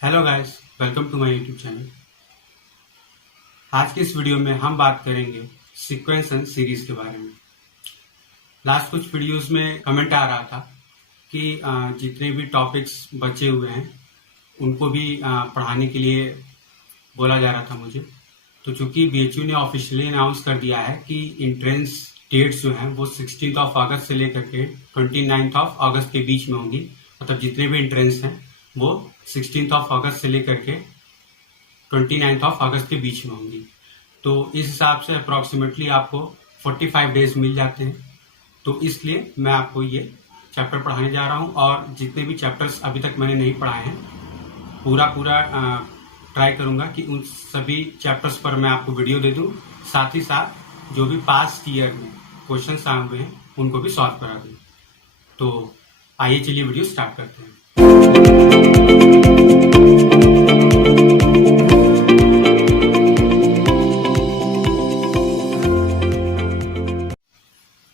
Hello guys, welcome to my YouTube channel. आज के इस वीडियो में हम बात करेंगे सीक्वेंस एंड सीरीज के बारे में। लास्ट कुछ वीडियोस में कमेंट आ रहा था कि जितने भी टॉपिक्स बचे हुए हैं उनको भी पढ़ाने के लिए बोला जा रहा था मुझे। तो चूंकि बीएचयू ने ऑफिशियली अनाउंस कर दिया है कि एंट्रेंस डेट्स जो हैं वो 16 अगस्त से लेकर के 29 अगस्त के बीच में होंगी। मतलब जितने भी एंट्रेंस हैं वो 16 अगस्त से लेकर के 29 अगस्त के बीच में होंगी। तो इस हिसाब से अप्रॉक्सीमेटली आपको 45 डेज मिल जाते हैं। तो इसलिए मैं आपको ये चैप्टर पढ़ाने जा रहा हूँ और जितने भी चैप्टर्स अभी तक मैंने नहीं पढ़ाए हैं पूरा ट्राई करूंगा कि उन सभी चैप्टर्स पर मैं आपको वीडियो दे दूं। साथ ही साथ जो भी पास्ट ईयर में क्वेश्चंस आए हुए हैं उनको भी सॉल्व करा दूं। तो आइए चलिए वीडियो स्टार्ट करते हैं।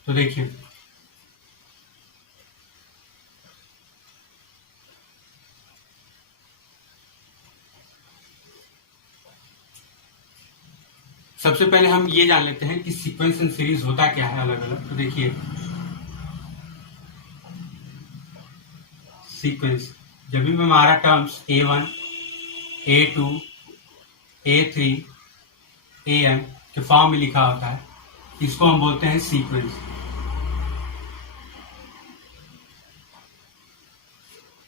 तो देखिए, सबसे पहले हम ये जान लेते हैं कि सीक्वेंस एंड सीरीज होता क्या है अलग अलग। तो देखिए, सीक्वेंस जब भी हमारा terms A1, A2, A3, AM के फॉर्म में लिखा होता है इसको हम बोलते हैं सीक्वेंस।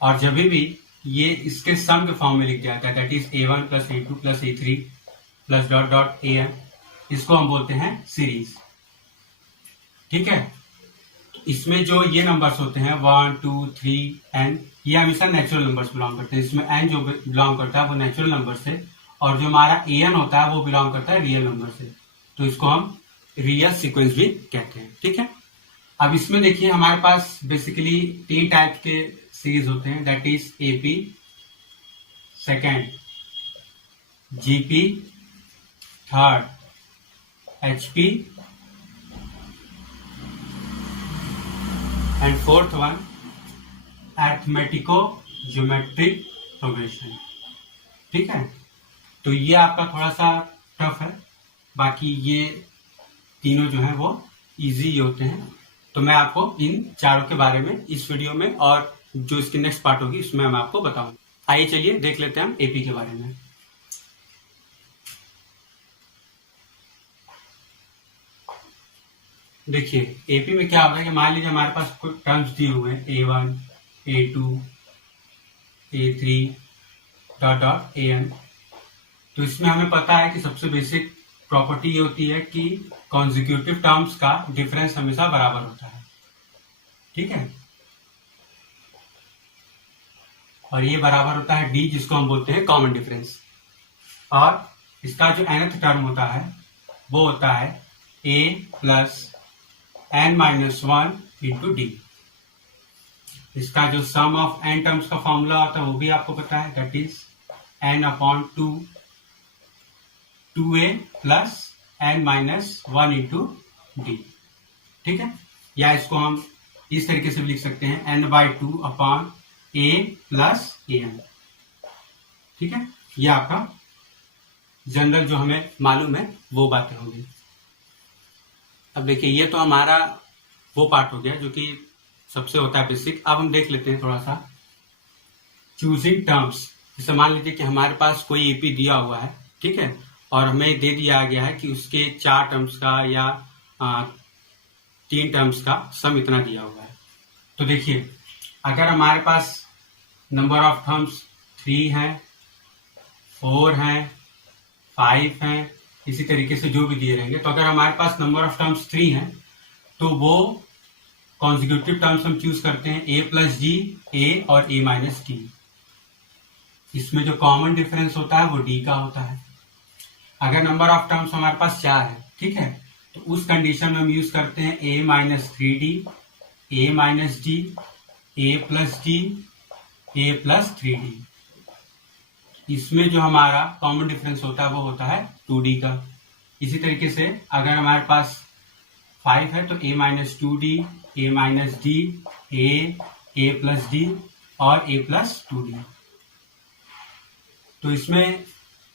और जब भी ये इसके सम के फॉर्म में लिख जाता है that is A1 plus A2 plus A3 plus dot dot AM, इसको हम बोलते हैं सीरीज। ठीक है, इसमें जो ये नंबर्स होते हैं 1, 2, 3 n, ये हमेशा नेचुरल नंबर्स बिलोंग करते हैं। इसमें n जो बिलोंग करता है वो नेचुरल नंबर से, और जो हमारा an होता है वो बिलोंग करता है रियल नंबर से। तो इसको हम रियल सीक्वेंस भी कहते हैं। ठीक है, अब इसमें देखिए हमारे पास बेसिकली 3 टाइप के सीरीज होते हैं that is AP, second GP, third HP and fourth one arithmetico geometric progression. ठीक है, तो ये आपका थोड़ा सा टफ है, बाकी ये तीनों जो हैं वो इजी होते हैं। तो मैं आपको इन चारों के बारे में इस वीडियो में और जो इसकी नेक्स्ट पार्ट होगी उसमें मैं आपको बताऊंगा। आइए चलिए देख लेते हैं हम एपी के बारे में। देखिए, एपी में क्या होगा कि मान लीजिए हमारे पास कोई टर्म्स दिए हुए हैं A1, A2, A3 dot dot AN। तो इसमें हमें पता है कि सबसे बेसिक प्रॉपर्टी ये होती है कि कॉन्जिक्यूटिव टर्म्स का डिफरेंस हमेशा बराबर होता है। ठीक है, और ये बराबर होता है D, जिसको हम बोलते हैं कॉमन डिफरेंस। और इसका जो nth टर्म होता है वो होता है A plus n-1 into D। इसका जो सम ऑफ n टर्म्स का फॉर्मूला होता है वो भी आपको पता है that is n/2 2a plus n-1 into D। ठीक है, या इसको हम इस तरीके से भी लिख सकते हैं n/2 upon a plus an। ठीक है, यह आपका जनरल जो हमें मालूम है वो बातें होंगी। अब देखिए, ये तो हमारा वो पार्ट हो गया जो कि सबसे होता है बेसिक। अब हम देख लेते हैं थोड़ा सा चूजिंग टर्म्स। जैसे मान लीजिए कि हमारे पास कोई एपी दिया हुआ है, ठीक है, और हमें दे दिया गया है कि उसके 4 टर्म्स का या 3 टर्म्स का सम इतना दिया हुआ है। तो देखिए, अगर हमारे पास नंबर ऑफ टर्म्स 3 हैं, 4 हैं, 5 हैं, इसी तरीके से जो भी दिए रहेंगे, तो अगर हमारे पास नंबर ऑफ टर्म्स 3 हैं तो वो कॉन्जिक्यूटिव टर्म्स हम चूज करते हैं A प्लस G, A और A माइनस D। इसमें जो कॉमन डिफरेंस होता है वो D का होता है। अगर नंबर ऑफ टर्म्स हमारे पास 4 है, ठीक है, तो उस कंडीशन में हम यूज करते हैं A minus 3D, A minus D, A plus D, A plus 3D। इसमें जो हमारा कॉमन डिफरेंस होता है वो होता है 2D का। इसी तरीके से अगर हमारे पास 5 है तो A minus 2D, A minus D, A plus D और A प्लस 2D। तो इसमें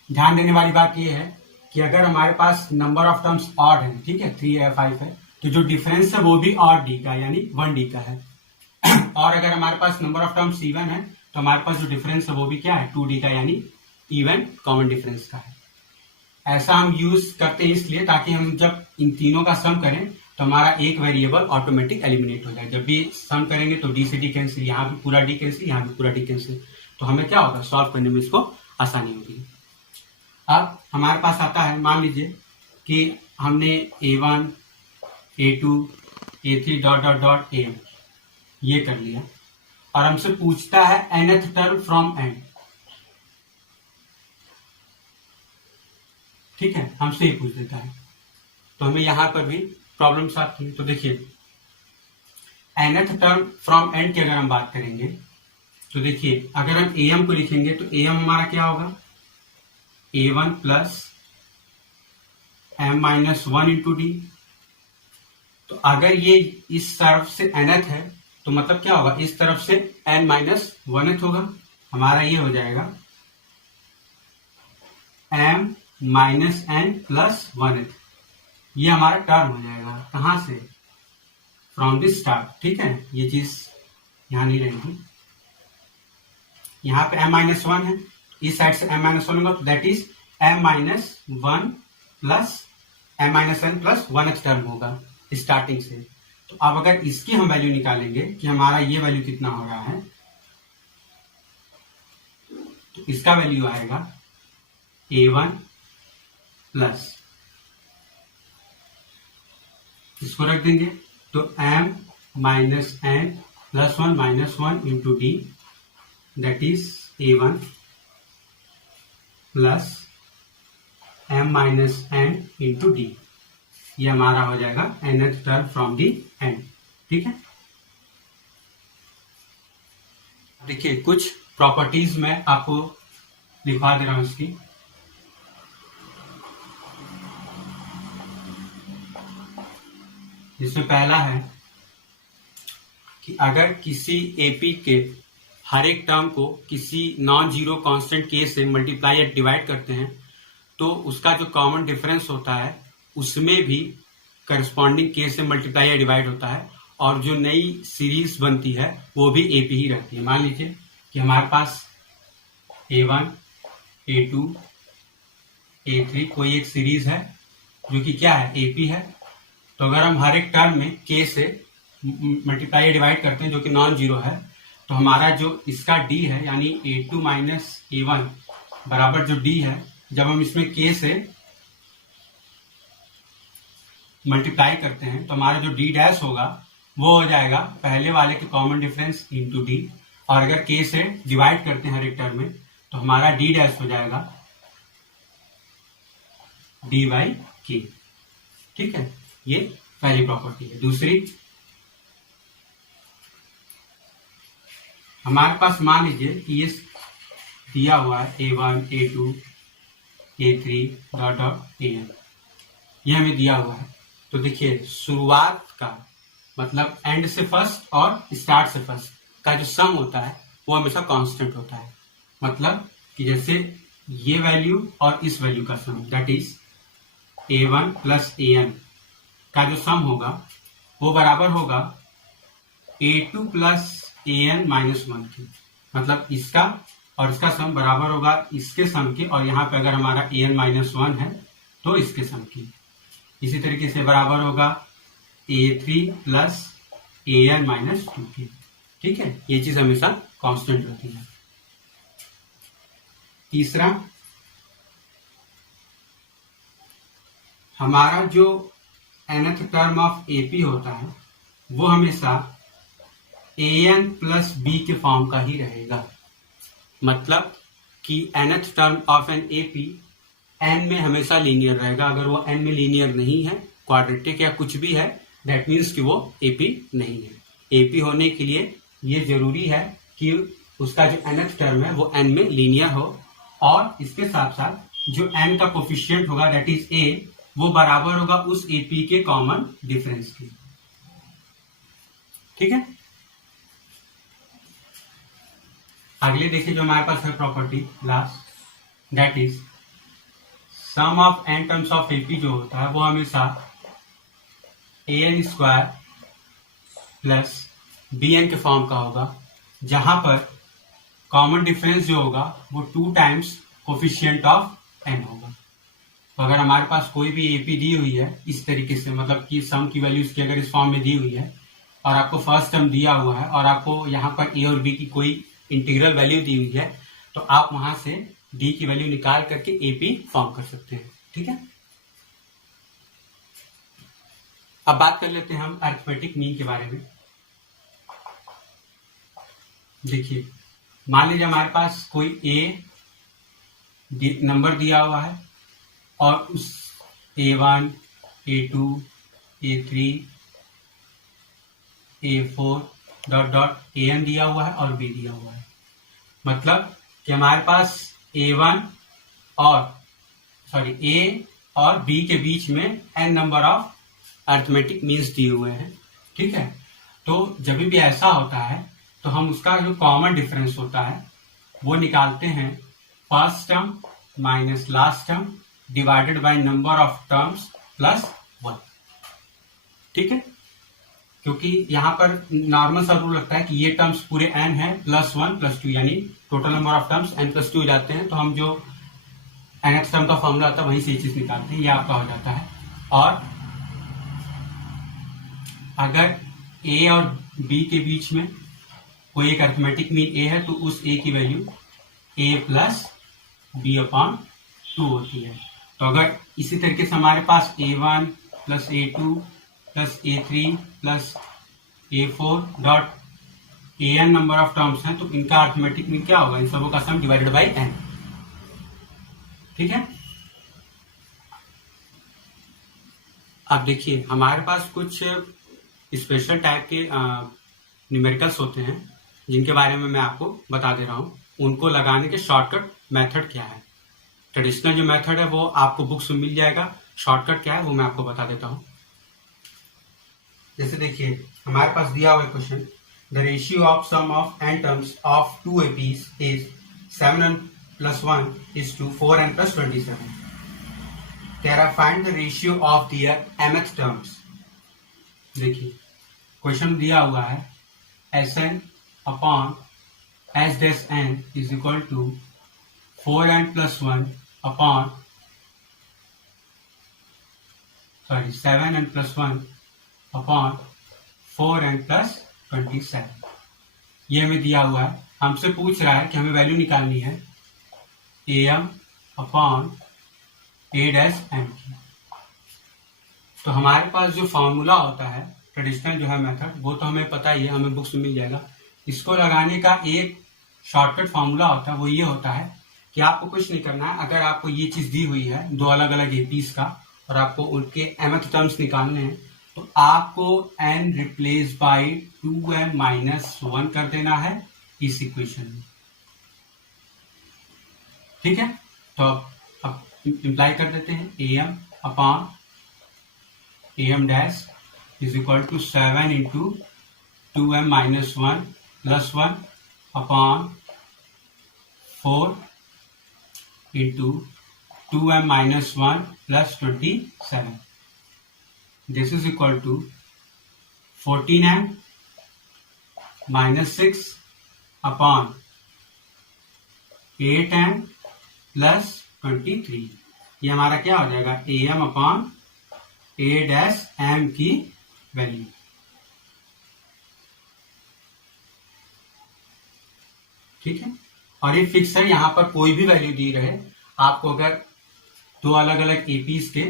ध्यान देने वाली बात यह है कि अगर हमारे पास नंबर ऑफ टर्म्स ऑड है, ठीक है, 3 या 5 है, तो जो डिफरेंस है वो भी ऑड डी का यानी 1D का है। और अगर हमारे पास नंबर ऑफ टर्म्स इवन है तो हमारे पास जो डिफरेंस है वो भी क्या है, 2D का यानी इवन कॉमन डिफरेंस का है। ऐसा हम यूज करते हैं इसलिए ताकि हम जब इन तीनों का सम करें तो हमारा एक वेरिएबल ऑटोमेटिक एलिमिनेट हो जाए। जब भी सम करेंगे तो डी से डी कैंसिल, यहाँ भी पूरा डी कैंसिल, यहाँ भी पूरा डी कैंसिल, तो हमें क्या होगा, सॉल्व करने में इसको आसानी होगी। अब हमारे पास आता है, मान लीजिए कि हमने A1, A2, A3 dot dot dot AM ये कर लिया और हमसे पूछता है nth टर्म फ्रॉम n। ठीक है, हमसे ही पूछ देता है, तो हमें यहां पर भी प्रॉब्लम सॉल्व की। तो देखिए nth टर्म फ्रॉम n की अगर हम बात करेंगे तो देखिए अगर हम am को लिखेंगे तो am हमारा क्या होगा, A1 plus m minus 1 into D. तो अगर ये इस तरफ से nth है तो मतलब क्या होगा, इस तरफ से n माइनस 1th होगा। हमारा ये हो जाएगा m minus n plus 1th, ये हमारा टर्म हो जाएगा। कहां से, फ्रॉम दिस स्टार्ट। ठीक है, ये चीज यहां नहीं रहेगी। यहाँ पे m माइनस 1 है, इस साइड से m माइनस 1 होगा, तो that is m minus 1 plus m minus n plus 1th term होगा स्टार्टिंग से। तो अब अगर इसकी हम वैल्यू निकालेंगे कि हमारा ये वैल्यू कितना हो रहा है, तो इसका वैल्यू आएगा A1 प्लस, इसको रख देंगे तो m minus n plus 1 minus 1 into D, that is A1 plus m minus n into D. ये हमारा हो जाएगा nth term from the n। ठीक है, देखिए कुछ प्रॉपर्टीज मैं आपको लिखवा दे रहा हूं इसकी। जिसमें पहला है कि अगर किसी एपी के हर एक टर्म को किसी नॉन जीरो कांस्टेंट के से मल्टीप्लाई या डिवाइड करते हैं तो उसका जो कॉमन डिफरेंस होता है उसमें भी करस्पॉन्डिंग के से मल्टीप्लाई या डिवाइड होता है, और जो नई सीरीज बनती है वो भी एपी ही रहती है। मान लीजिए कि हमारे पास A1, A2, A3 कोई एक सीरीज है जो कि क्या है, एपी है। तो अगर हम हर एक टर्म में के से मल्टीप्लाई या डिवाइड करते हैं जो कि नॉन जीरो है, तो हमारा जो इसका डी है यानी A2 माइनस A1 बराबर जो डी है, जब हम इसमें के से मल्टीप्लाई करते हैं तो हमारा जो डी डैश होगा वो हो जाएगा पहले वाले के कॉमन डिफरेंस इंटू डी, और अगर के से डिवाइड करते हैं हर एक टर्म में तो हमारा डी डैश हो जाएगा डी बाई के। ठीक है, ये पहली प्रॉपर्टी है। दूसरी, हमारे पास मान लीजिए कि ये दिया हुआ है A1, A2, A3 dot dot AN, ये हमें दिया हुआ है। तो देखिए शुरुआत का मतलब एंड से फर्स्ट और स्टार्ट से फर्स्ट का जो सम होता है वो हमेशा कांस्टेंट होता है। मतलब कि जैसे ये वैल्यू और इस वैल्यू का sum, that is A1 plus AN का जो सम होगा वो बराबर होगा A2 प्लस AN माइनस 1 की। मतलब इसका और इसका सम बराबर होगा इसके सम के, और यहाँ पे अगर हमारा AN माइनस 1 है तो इसके सम की। इसी तरीके से बराबर होगा A3 प्लस AN माइनस 2 की। ठीक है, ये चीज हमेशा कांस्टेंट रहती है। तीसरा, हमारा जो nth टर्म ऑफ एपी होता है वो हमेशा AN प्लस B के फॉर्म का ही रहेगा। मतलब कि nth term of an AP n में हमेशा लीनियर रहेगा। अगर वो n में लीनियर नहीं है, क्वाड्रेटिक या कुछ भी है, दैट मीन्स कि वो एपी नहीं है। एपी होने के लिए ये जरूरी है कि उसका जो nth टर्म है वो n में लीनियर हो, और इसके साथ साथ जो n का कोफिशिएंट होगा दैट इज a, वो बराबर होगा उस एपी के कॉमन डिफरेंस के। ठीक है, अगले देखिए जो हमारे पास है property last, that is sum of n terms of AP जो होता है वो हमेशा an स्क्वायर प्लस bn के फॉर्म का होगा, जहां पर कॉमन डिफरेंस जो होगा वो 2 टाइम्स कोफिशिएंट ऑफ n होगा। तो अगर हमारे पास कोई भी एपी दी हुई है इस तरीके से, मतलब कि सम की वैल्यू इसकी अगर इस फॉर्म में दी हुई है और आपको फर्स्ट टर्म दिया हुआ है और आपको यहाँ पर ए और बी की कोई इंटीग्रल वैल्यू दी हुई है, तो आप वहां से डी की वैल्यू निकाल करके एपी फॉर्म कर सकते हैं। ठीक है, अब बात कर लेते हैं हम अरिथमेटिक मीन के बारे में। देखिए, मान लीजिए हमारे पास कोई ए नंबर दिया हुआ है और उस A1, A2, A3, A4 dot dot AN दिया हुआ है और B दिया हुआ है। मतलब कि हमारे पास A1 और A और B के बीच में n number of arithmetic means दिए हुए हैं। ठीक है, तो जब भी ऐसा होता है तो हम उसका जो कॉमन डिफरेंस होता है वो निकालते हैं first term minus last term divided by number of terms plus 1। ठीक है, क्योंकि यहाँ पर नॉर्मल सा रूल लगता है कि ये टर्म्स पूरे n है प्लस 1 प्लस 2, यानी total number of terms n plus 2 हो जाते हैं। तो हम जो nth टर्म का फॉर्मूला आता है वहीं से ये चीज निकालते हैं, ये आपका हो जाता है। और अगर a और b के बीच में कोई एक अरिथमेटिक मीन a है तो उस a की value a plus b upon 2 होती है। तो अगर इसी तरीके से हमारे पास A1 plus A2 plus A3 plus A4 dot AN number of terms हैं तो इनका अरिथमेटिक मीन क्या होगा? इन सबों का सम डिवाइडेड बाय n। ठीक है, अब देखिए हमारे पास कुछ स्पेशल टाइप के न्यूमेरिकल्स होते हैं जिनके बारे में मैं आपको बता दे रहा हूं। उनको लगाने के शॉर्टकट मेथड क्या है। ट्रेडिशनल जो मेथड है वो आपको बुक्स में मिल जाएगा, शॉर्टकट क्या है वो मैं आपको बता देता हूं। जैसे देखिए हमारे पास दिया हुआ question, the ratio of sum of n terms of 2 APs is 7n plus 1 is to 4n plus 27. Therefore find the ratio of their mth terms. देखिए क्वेश्चन दिया हुआ है Sn upon S dash n is equal to 4n plus 1 upon 7n plus 1 upon 4n plus 27। ये हमें दिया हुआ है, हमसे पूछ रहा है कि हमें वैल्यू निकालनी है am upon a dash m की। तो हमारे पास जो फॉर्मूला होता है ट्रेडिशनल जो है मेथड, वो तो हमें पता ही है, हमें बुक्स में मिल जाएगा। इसको लगाने का एक शॉर्टकट फॉर्मूला होता है, वो ये होता है कि आपको कुछ नहीं करना है। अगर आपको ये चीज दी हुई है दो अलग अलग एपीज का और आपको उनके mth टर्म्स निकालने हैं, तो आपको n replace by 2m minus 1 कर देना है इस इक्वेशन में। ठीक है, तो अब इम्प्लाई कर देते हैं am upon am dash is equal to 7 into 2m minus 1 plus 1 upon 4 into 2m minus 1 plus 27। This is equal to 14m minus 6 upon 8m plus 23। ये हमारा क्या हो जाएगा? am upon a dash m की value. ठीक है, और ये फिक्स है, यहाँ पर कोई भी वैल्यू दी रहे, आपको अगर दो अलग अलग एपीज के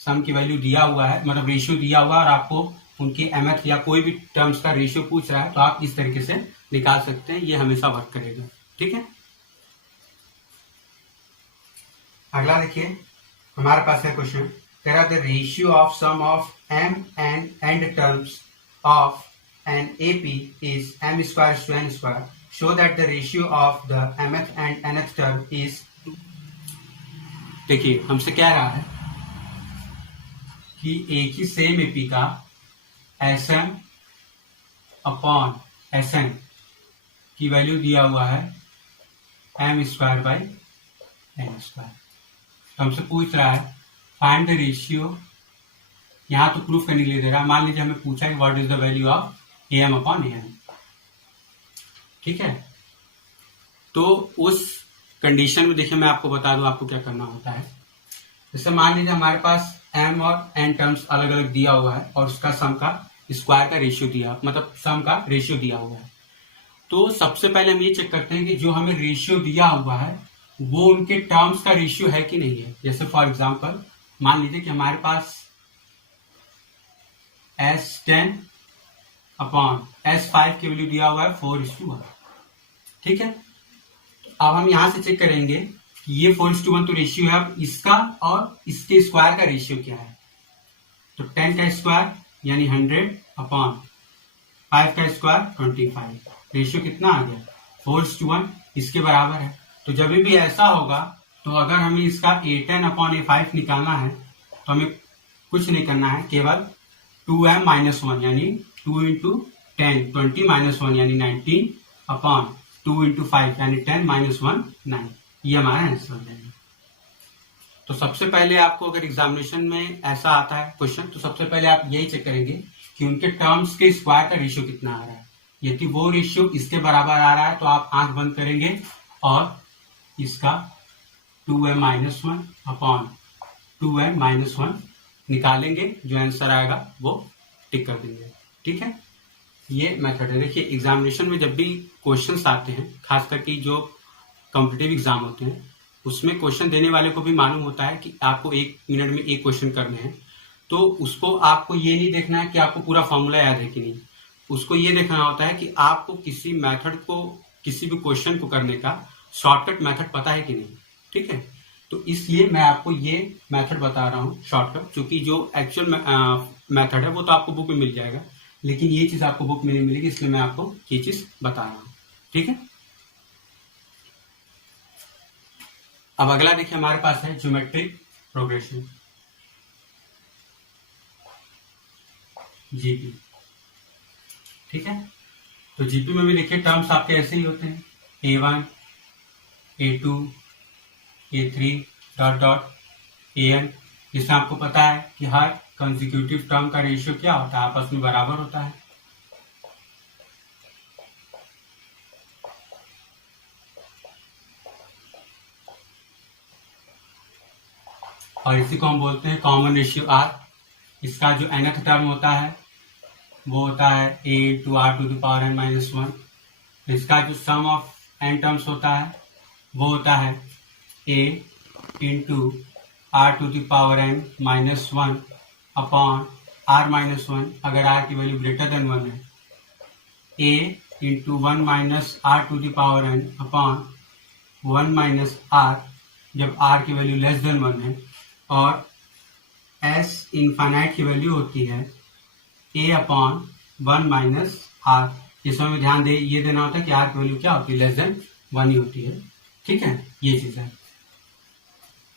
सम की वैल्यू दिया हुआ है, मतलब रेशियो दिया हुआ है और आपको उनके mth या कोई भी टर्म्स का रेशियो पूछ रहा है, तो आप इस तरीके से निकाल सकते हैं, ये हमेशा वर्क करेगा। ठीक है, अगला देखिए हमारे पास है क्वेश्चन, तेरा the ratio of sum of m and terms of an AP is m square to n square. Show that the ratio of the mth and nth term is 2. देखिए हमसे कह रहा है कि एक ही सेम एपी का Sm अपॉन Sn की वैल्यू दिया हुआ है m square by n square. तो हमसे पूछ रहा है फाइंड द रेशियो, यहाँ तो प्रूफ करने के लिए दे रहा है। मान लीजिए हमें पूछा कि what is the value of am upon an, ठीक है। तो उस कंडीशन में देखिए मैं आपको बता दूं आपको क्या करना होता है। जैसे मान लीजिए हमारे पास m और n टर्म्स अलग अलग दिया हुआ है और उसका सम का स्क्वायर का रेशियो दिया, मतलब सम का रेशियो दिया हुआ है। तो सबसे पहले हम ये चेक करते हैं कि जो हमें रेशियो दिया हुआ है वो उनके टर्म्स का रेशियो है कि नहीं है। जैसे फॉर एग्जांपल मान लीजिए कि हमारे पास S10 अपॉन S5 की वैल्यू दिया हुआ है 4:1, ठीक है। अब हम यहां से चेक करेंगे कि ये 4:1 तो रेशियो है, अब इसका और इसके स्क्वायर का रेशियो क्या है। तो 10 का स्क्वायर यानी 100 अपॉन 5 का स्क्वायर 25, रेशियो कितना आ गया 4:1, इसके बराबर है। तो जब भी ऐसा होगा तो अगर हमें इसका A10 अपॉन A5 निकालना है तो हमें कुछ नहीं करना है, केवल 2m-1 यानी 2 इंटू 10 20-1 यानी 19 अपॉन 2 इंटू 5 यानी 10-1 9, ये हमारा आंसर हो जाएगा। तो सबसे पहले आपको अगर एग्जामिनेशन में ऐसा आता है क्वेश्चन तो सबसे पहले आप यही चेक करेंगे कि उनके टर्म्स के स्क्वायर का रेशियो कितना आ रहा है। यदि वो रेशियो इसके बराबर आ रहा है तो आप आंख बंद करेंगे और इसका 2m-1 अपॉन 2m-1 निकालेंगे, जो आंसर आएगा वो टिक कर देंगे, ठीक है। ये मेथड है। देखिए एग्जामिनेशन में जब भी क्वेश्चंस आते हैं, खास करके जो कॉम्पिटिटिव एग्जाम होते हैं उसमें क्वेश्चन देने वाले को भी मालूम होता है कि आपको 1 मिनट में एक क्वेश्चन करने हैं। तो उसको आपको ये नहीं देखना है कि आपको पूरा फॉर्मूला याद है कि नहीं, उसको ये देखना होता है कि आपको किसी मेथड को, किसी भी क्वेश्चन को करने का शॉर्टकट मेथड पता है कि नहीं, ठीक है। तो इसलिए मैं आपको ये मेथड बता रहा हूँ शॉर्टकट, क्योंकि जो एक्चुअल मेथड है वो तो आपको बुक में मिल जाएगा, लेकिन ये चीज आपको बुक में नहीं मिलेगी, इसलिए मैं आपको ये चीज बता रहा हूँ, ठीक है। अब अगला देखिए हमारे पास है ज्योमेट्रिक प्रोग्रेशन, जीपी, ठीक है। तो जीपी में भी देखिए टर्म्स आपके ऐसे ही होते हैं, A1 A2 A3 dot dot AN, जिसमें आपको पता है कि हर कंसेक्यूटिव टर्म का रेशियो क्या होता है, आपस में बराबर होता है। और इसी को हम बोलते हैं कॉमन रेशियो R। इसका जो nth टर्म होता है वो होता है A into R to the power n-1। इसका जो सम ऑफ n टर्म्स होता है वो होता है A into R to the power n-1 upon R-1, अगर R की वैल्यू ग्रेटर देन 1 है, A into 1 minus R to the power n upon 1 minus R जब R की वैल्यू लेस देन 1 है, और S इनफाइनाइट की वैल्यू होती है A अपॉन 1 माइनस R। इसमें हमें ध्यान दे ये देना होता है कि R की वैल्यू क्या होती है, लेस देन 1 ही होती है, ठीक है, ये चीज है।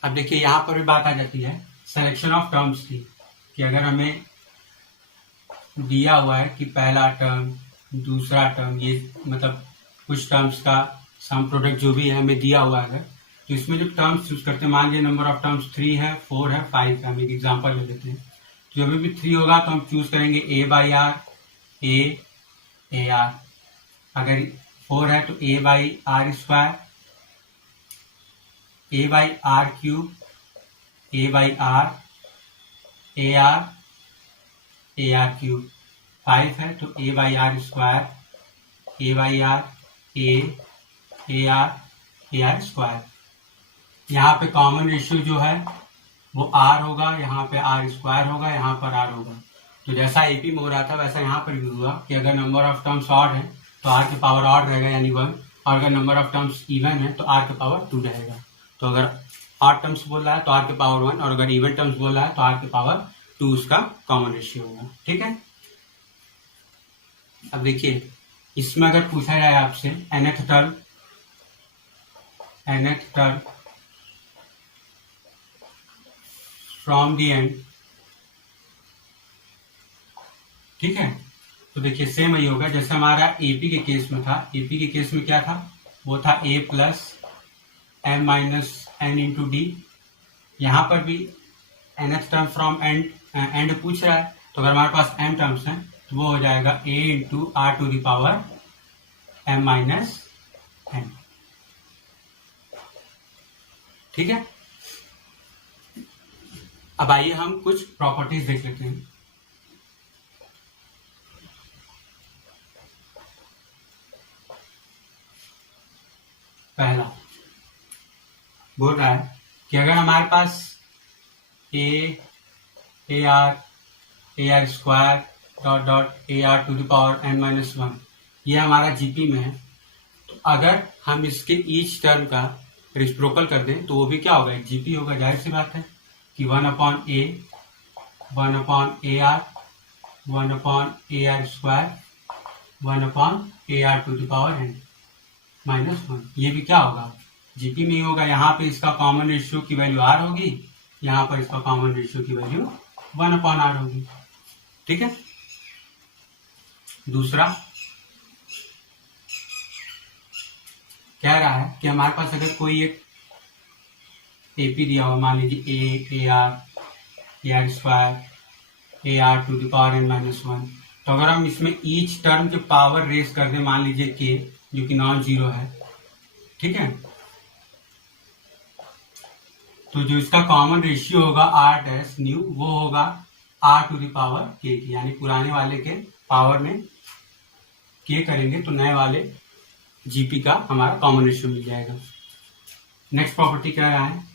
अब देखिए यहाँ पर भी बात आ जाती है सिलेक्शन ऑफ टर्म्स की, कि अगर हमें दिया हुआ है कि पहला टर्म, दूसरा टर्म, ये मतलब कुछ टर्म्स का सम प्रोडक्ट जो भी है हमें दिया हुआ है, तो इसमें जो टर्म्स चूज करते हैं, मान लीजिए नंबर ऑफ टर्म्स 3 है, 4 है, 5 है, हम एक एग्जांपल ले लेते हैं। तो जब भी 3 होगा तो हम चूज करेंगे A/R, A/R। अगर 4 है तो A/R², A/R³, A/R, AR, AR³। 5 है तो A/R², A/R, AR, AR²। यहाँ पे कॉमन रेशियो जो है वो R होगा, यहाँ पे R² होगा, यहाँ पर R होगा। तो जैसा AP में हो रहा था वैसा यहाँ पर भी हुआ कि अगर नंबर ऑफ टर्म्स ऑड है तो R के पावर ऑड रहेगा यानी 1, और अगर नंबर ऑफ टर्म्स इवन है तो R के पावर 2 रहेगा। तो अगर ऑड टर्म्स बोल रहा है तो R के पावर 1, और अगर इवन टर्म्स बोल रहा है तो R के पावर 2 उसका कॉमन रेशियो होगा, ठीक है। अब देखिए इसमें अगर पूछा जाए आपसे nth term from the and, ठीक है, तो देखिए सेम वही होगा जैसे हमारा एपी के केस में था। एपी के केस में क्या था, वो था A plus m minus n into D, यहाँ पर भी nth टर्म फ्रॉम एंड पूछ रहा है, तो अगर हमारे पास m टर्म्स हैं तो वो हो जाएगा a into r to the power m minus n। ठीक है, अब आइए हम कुछ प्रॉपर्टीज देख लेते हैं। पहला बोल रहा है कि अगर हमारे पास a r square dot dot a r to the power n minus 1 ये हमारा जीपी में है, तो अगर हम इसके ईच टर्म का रेसिप्रोकल कर दें तो वो भी क्या होगा, एक जीपी होगा। जाहिर सी बात है कि 1/a 1/ar 1/ar square 1/ar to the power n minus 1, ये भी क्या होगा, जीपी में ही होगा। यहाँ पे इसका कॉमन रेशियो की वैल्यू r होगी, यहाँ पर इसका कॉमन रेशियो की वैल्यू 1/r होगी। ठीक है, दूसरा कह रहा है कि हमारे पास अगर कोई एक एपी दिया हुआ, मान लीजिए a r square a r to the power n minus 1, तो अगर हम इसमें ईच टर्म के पावर रेस कर दें, मान लीजिए के जो कि नॉन जीरो है, ठीक है, तो जो इसका कॉमन रेशियो होगा आर डैश न्यू वो होगा आर टू द पावर के, यानी पुराने वाले के पावर में के करेंगे तो नए वाले जीपी का हमारा कॉमन रेशियो मिल जाएगा। नेक्स्ट प्रॉपर्टी क्या रहा है,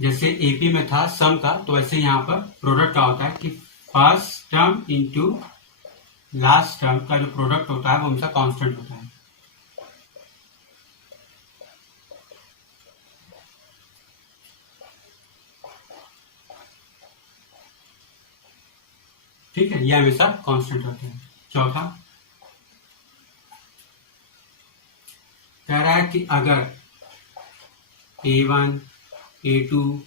जैसे एपी में था सम का, तो वैसे यहाँ पर प्रोडक्ट का होता है कि first term into last term का जो प्रोडक्ट होता है वो हमेशा कांस्टेंट होता है। ठीक है, ये हमेशा कांस्टेंट होता है। चौथा कह रहा है कि अगर a1 a2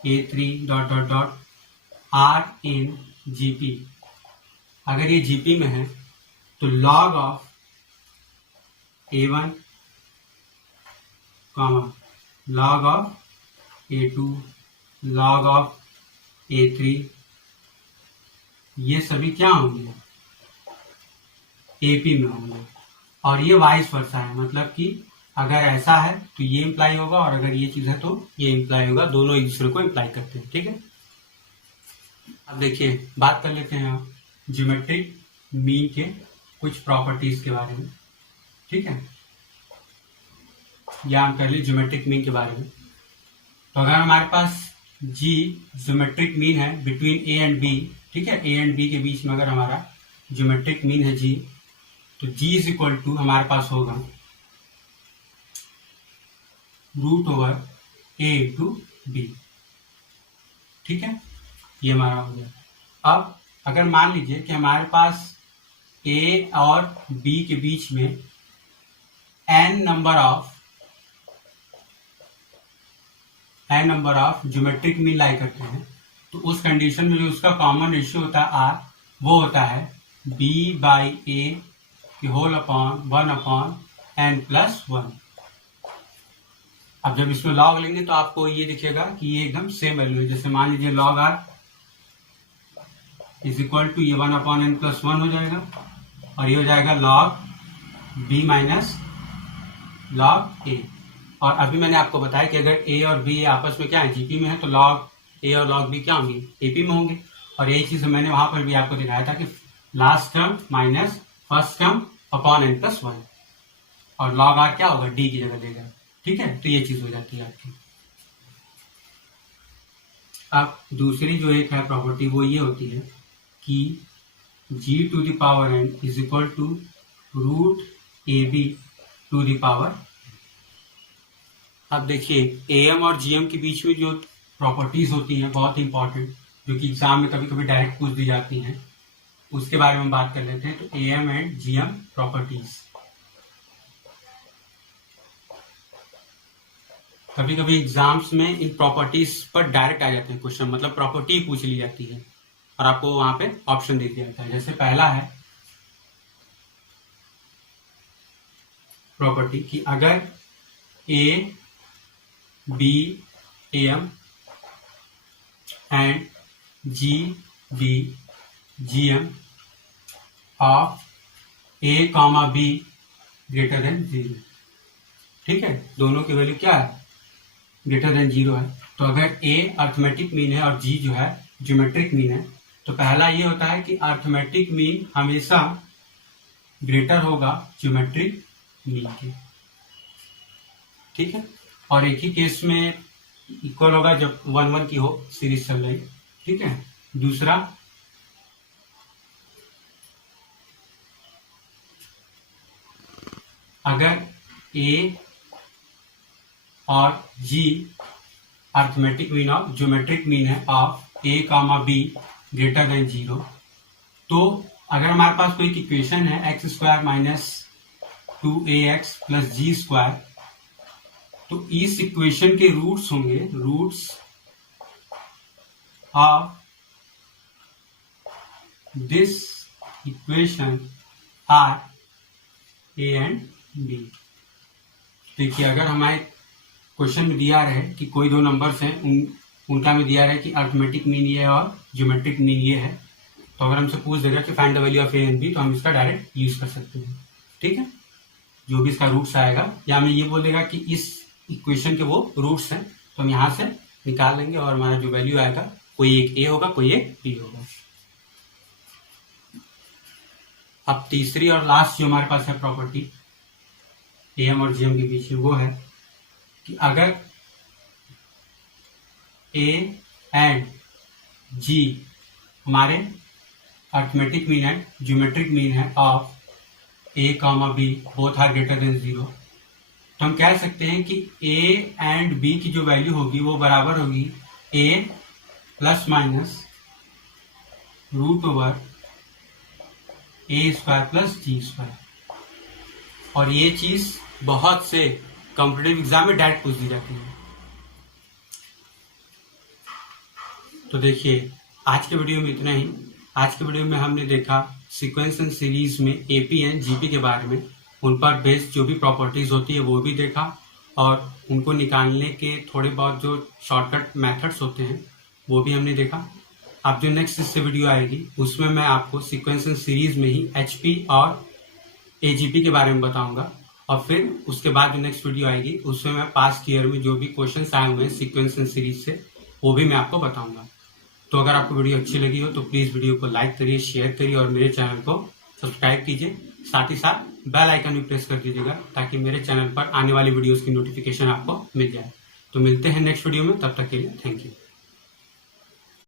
a3 dot dot dot are in GP, अगर ये जीपी में है तो log of a1 comma log of a2 log of a3 ये सभी क्या होंगे, एपी में होंगे। और ये वाइस वर्सा है, मतलब कि अगर ऐसा है तो ये इंप्लाई होगा और अगर ये चीज है तो ये इंप्लाई होगा, दोनों एक दूसरे को इंप्लाई करते हैं। ठीक है, अब देखिए बात कर लेते हैं आप ज्योमेट्रिक मीन के कुछ प्रॉपर्टीज के बारे में। ठीक है, या हम कर ली ज्योमेट्रिक मीन के बारे में। तो अगर हमारे पास जी ज्योमेट्रिक मीन है बिटवीन ए एंड बी, ठीक है, ए एंड बी के बीच में अगर हमारा ज्योमेट्रिक मीन है जी, तो जी इज इक्वल टू हमारे पास होगा रूट ओवर ए इंटू बी। ठीक है, ये हमारा हो गया। अब अगर मान लीजिए कि हमारे पास ए और बी के बीच में n number of geometric mean lie करते हैं, तो उस कंडीशन में जो उसका कॉमन रेशियो होता है आर, वो होता है बी बाई ए की होल अपॉन 1/n+1। अब जब इसमें लॉग लेंगे तो आपको ये दिखेगा कि ये एकदम सेम वैल्यू है। जैसे मान लीजिए log R is equal to ये 1/n+1 हो जाएगा और ये हो जाएगा log B minus log A. और अभी मैंने आपको बताया कि अगर ए और बी आपस में क्या है, जीपी में है, तो लॉग ए और लॉग बी क्या होंगे, एपी में होंगे। और यही चीज मैंने वहां पर भी आपको दिखाया था कि last term minus first term upon n+1 और लॉग आर क्या होगा, डी की जगह देगा। ठीक है, तो ये चीज हो जाती है आपकी। अब दूसरी जो एक है प्रॉपर्टी वो ये होती है कि g to the power n is equal to root A B to the power. अब देखिए एम और जीएम के बीच में जो प्रॉपर्टीज होती हैं बहुत ही इंपॉर्टेंट, जो कि एग्जाम में कभी कभी डायरेक्ट पूछ दी जाती हैं, उसके बारे में बात कर लेते हैं। तो एम एंड जीएम प्रॉपर्टीज, कभी कभी एग्जाम्स में इन प्रॉपर्टीज पर डायरेक्ट आ जाते हैं क्वेश्चन, मतलब प्रॉपर्टी पूछ ली जाती है और आपको वहां पे ऑप्शन दे दिया जाता है। जैसे पहला है प्रॉपर्टी कि अगर A B M and G B G M of A comma B greater than 0, ठीक है, दोनों की वैल्यू क्या है, ग्रेटर देन 0 है। तो अगर ए अर्थमेटिक मीन है और जी जो है ज्योमेट्रिक मीन है, तो पहला ये होता है कि अर्थमेटिक मीन हमेशा ग्रेटर होगा ज्योमेट्रिक मीन के, ठीक है। और एक ही केस में इक्वल होगा जब 1-1 की हो सीरीज चल रही, ठीक है। दूसरा, अगर ए और जी अर्थमेटिक मीन और ज्योमेट्रिक मीन है of A comma B greater than 0, तो अगर हमारे पास कोई इक्वेशन है x² माइनस 2ax प्लस जी स्क्वायर, तो इस इक्वेशन के रूट्स होंगे, roots of this equation are A and B. देखिए, अगर हमारे क्वेश्चन में दिया रहे कि कोई दो नंबर्स हैं, उनका में दिया रहे कि अर्थमेटिक मीन ये है और ज्योमेट्रिक मीन ये है, तो अगर हमसे पूछ देगा कि find the value of A and B, तो हम इसका डायरेक्ट यूज कर सकते हैं, ठीक है। जो भी इसका रूट्स आएगा, या हमें ये बोलेगा कि इस इक्वेशन के वो रूट्स हैं, तो हम यहां से निकाल लेंगे और हमारा जो वैल्यू आएगा कोई एक ए होगा, कोई एक बी होगा। अब तीसरी और लास्ट जो हमारे पास है प्रॉपर्टी ए एम और जी एम के बीच में, वो है कि अगर ए एंड जी हमारे अर्थमेटिक मीन है, ज्योमेट्रिक मीन है of A comma B both are greater than 0, तो हम कह सकते हैं कि ए एंड बी की जो वैल्यू होगी वो बराबर होगी ए प्लस माइनस रूट ओवर ए स्क्वायर प्लस जी स्क्वायर। और ये चीज बहुत से कॉम्पिटिटिव एग्जाम में डायरेक्ट पूछ दी जाती है। तो देखिए, आज के वीडियो में इतना ही। आज के वीडियो में हमने देखा सीक्वेंस एंड सीरीज में एपी एंड जीपी के बारे में, उन पर बेस्ड जो भी प्रॉपर्टीज होती है वो भी देखा, और उनको निकालने के थोड़े बहुत जो शॉर्टकट मेथड्स होते हैं वो भी हमने देखा। अब जो नेक्स्ट इससे वीडियो आएगी उसमें मैं आपको सीक्वेंस एंड सीरीज में ही एचपी और एजीपी के बारे में बताऊंगा, और फिर उसके बाद जो नेक्स्ट वीडियो आएगी उसमें मैं पास्ट ईयर में जो भी क्वेश्चंस आए हुए हैं सीक्वेंस एंड सीरीज से वो भी मैं आपको बताऊंगा। तो अगर आपको वीडियो अच्छी लगी हो तो प्लीज वीडियो को लाइक करिए, शेयर करिए और मेरे चैनल को सब्सक्राइब कीजिए। साथ ही साथ बेल आइकन भी प्रेस कर दीजिएगा ताकि मेरे चैनल पर आने वाली वीडियोस की नोटिफिकेशन आपको मिल जाए। तो मिलते हैं नेक्स्ट वीडियो में, तब तक के लिए थैंक यू।